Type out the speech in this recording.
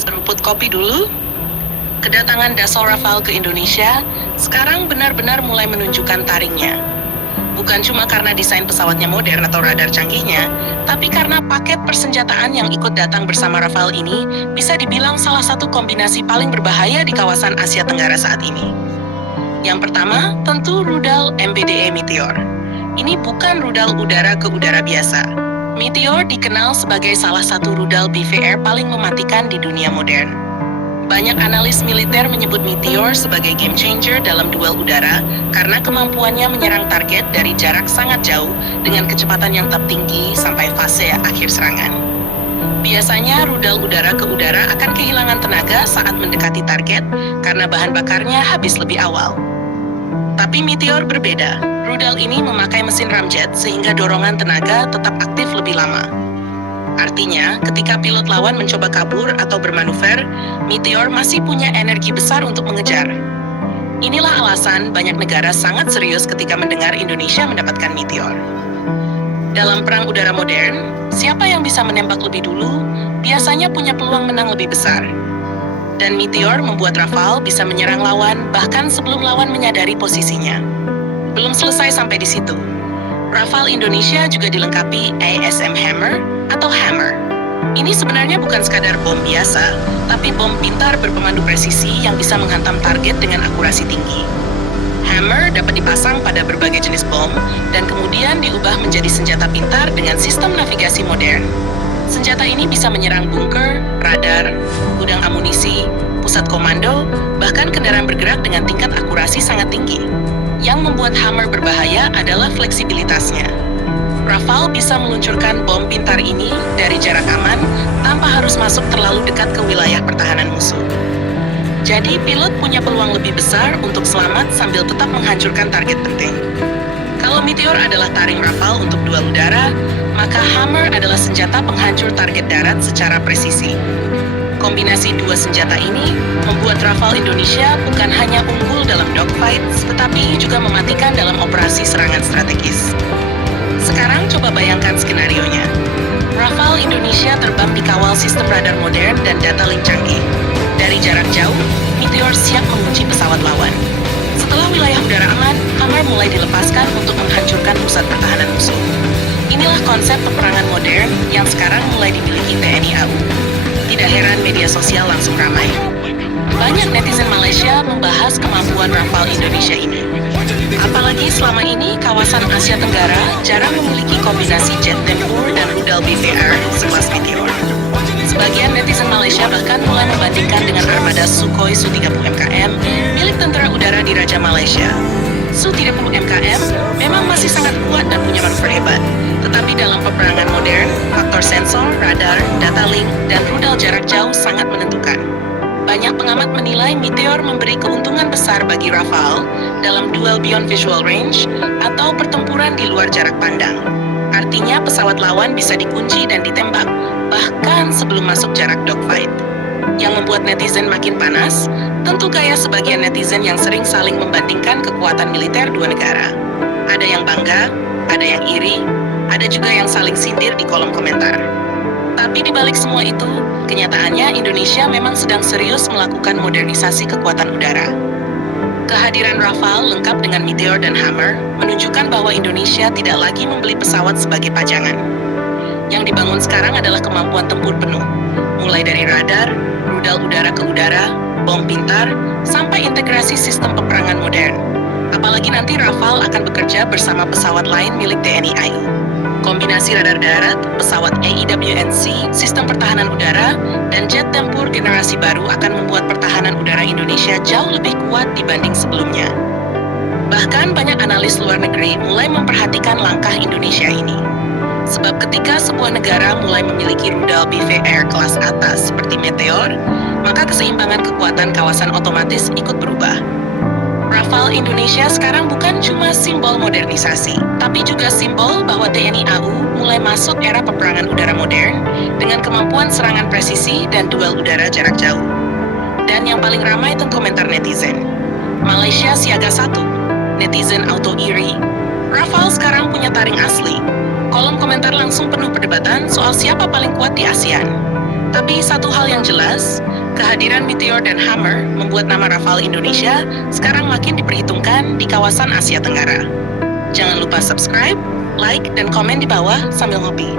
Seruput kopi dulu. Kedatangan Dassault Rafale ke Indonesia sekarang benar-benar mulai menunjukkan taringnya. Bukan cuma karena desain pesawatnya modern atau radar canggihnya, tapi karena paket persenjataan yang ikut datang bersama Rafale ini bisa dibilang salah satu kombinasi paling berbahaya di kawasan Asia Tenggara saat ini. Yang pertama, tentu rudal MBDA Meteor. Ini bukan rudal udara ke udara biasa. Meteor dikenal sebagai salah satu rudal BVR paling mematikan di dunia modern. Banyak analis militer menyebut Meteor sebagai game changer dalam duel udara karena kemampuannya menyerang target dari jarak sangat jauh dengan kecepatan yang tetap tinggi sampai fase akhir serangan. Biasanya rudal udara ke udara akan kehilangan tenaga saat mendekati target karena bahan bakarnya habis lebih awal. Tapi Meteor berbeda. Rudal ini memakai mesin ramjet sehingga dorongan tenaga tetap aktif lebih lama. Artinya, ketika pilot lawan mencoba kabur atau bermanuver, Meteor masih punya energi besar untuk mengejar. Inilah alasan banyak negara sangat serius ketika mendengar Indonesia mendapatkan Meteor. Dalam perang udara modern, siapa yang bisa menembak lebih dulu, biasanya punya peluang menang lebih besar. Dan Meteor membuat Rafale bisa menyerang lawan bahkan sebelum lawan menyadari posisinya. Belum selesai sampai di situ. Rafale Indonesia juga dilengkapi ASM Hammer atau Hammer. Ini sebenarnya bukan sekadar bom biasa, tapi bom pintar berpemandu presisi yang bisa menghantam target dengan akurasi tinggi. Hammer dapat dipasang pada berbagai jenis bom dan kemudian diubah menjadi senjata pintar dengan sistem navigasi modern. Senjata ini bisa menyerang bunker, radar, gudang amunisi, pusat komando, bahkan kendaraan bergerak dengan tingkat akurasi sangat tinggi. Yang membuat Hammer berbahaya adalah fleksibilitasnya. Rafale bisa meluncurkan bom pintar ini dari jarak aman tanpa harus masuk terlalu dekat ke wilayah pertahanan musuh. Jadi pilot punya peluang lebih besar untuk selamat sambil tetap menghancurkan target penting. Kalau Meteor adalah taring Rafale untuk duel udara, maka Hammer adalah senjata penghancur target darat secara presisi. Kombinasi dua senjata ini membuat Rafale Indonesia bukan hanya unggul dalam dogfight, tetapi juga mematikan dalam operasi serangan strategis. Sekarang coba bayangkan skenarionya. Rafale Indonesia terbang dikawal sistem radar modern dan data link canggih. Dari jarak jauh, Meteor siap mengunci pesawat lawan. Setelah wilayah udara aman, Hammer mulai dilepaskan untuk menghancurkan pusat pertahanan musuh. Inilah konsep peperangan modern yang sekarang mulai dimiliki TNI AU. Tidak heran media sosial langsung ramai. Banyak netizen Malaysia membahas kemampuan Rafale Indonesia ini. Apalagi selama ini kawasan Asia Tenggara jarang memiliki kombinasi jet tempur dan rudal BVR sekelas Meteor. Sebagian netizen Malaysia bahkan mulai membandingkan dengan armada Sukhoi Su-30 MKM milik tentara udara di Raja Malaysia. Su-30 MKM memang masih sangat kuat dan punya manuver hebat. Tetapi dalam peperangan modern, faktor sensor, radar, data link, dan rudal jarak jauh sangat menentukan. Banyak pengamat menilai Meteor memberi keuntungan besar bagi Rafale dalam duel beyond visual range atau pertempuran di luar jarak pandang. Artinya pesawat lawan bisa dikunci dan ditembak, bahkan sebelum masuk jarak dogfight. Yang membuat netizen makin panas, tentu gaya sebagian netizen yang sering saling membandingkan kekuatan militer dua negara. Ada yang bangga, ada yang iri, ada juga yang saling sindir di kolom komentar. Tapi di balik semua itu, kenyataannya Indonesia memang sedang serius melakukan modernisasi kekuatan udara. Kehadiran Rafale lengkap dengan Meteor dan Hammer menunjukkan bahwa Indonesia tidak lagi membeli pesawat sebagai pajangan. Yang dibangun sekarang adalah kemampuan tempur penuh, mulai dari radar, rudal udara ke udara, bom pintar, sampai integrasi sistem peperangan modern. Apalagi nanti Rafale akan bekerja bersama pesawat lain milik TNI AU. Kombinasi radar darat, pesawat AEWNC, sistem pertahanan udara, dan jet tempur generasi baru akan membuat pertahanan udara Indonesia jauh lebih kuat dibanding sebelumnya. Bahkan banyak analis luar negeri mulai memperhatikan langkah Indonesia ini. Sebab ketika sebuah negara mulai memiliki rudal BVR kelas atas seperti Meteor, maka keseimbangan kekuatan kawasan otomatis ikut berubah. Rafale Indonesia sekarang bukan cuma simbol modernisasi, tapi juga simbol bahwa TNI AU mulai masuk era peperangan udara modern dengan kemampuan serangan presisi dan duel udara jarak jauh. Dan yang paling ramai tentu komentar netizen. Malaysia siaga 1, netizen auto iri. Rafale sekarang punya taring asli. Kolom komentar langsung penuh perdebatan soal siapa paling kuat di ASEAN. Tapi satu hal yang jelas, kehadiran Meteor dan Hammer membuat nama Rafale Indonesia sekarang makin diperhitungkan di kawasan Asia Tenggara. Jangan lupa subscribe, like, dan komen di bawah sambil ngopi.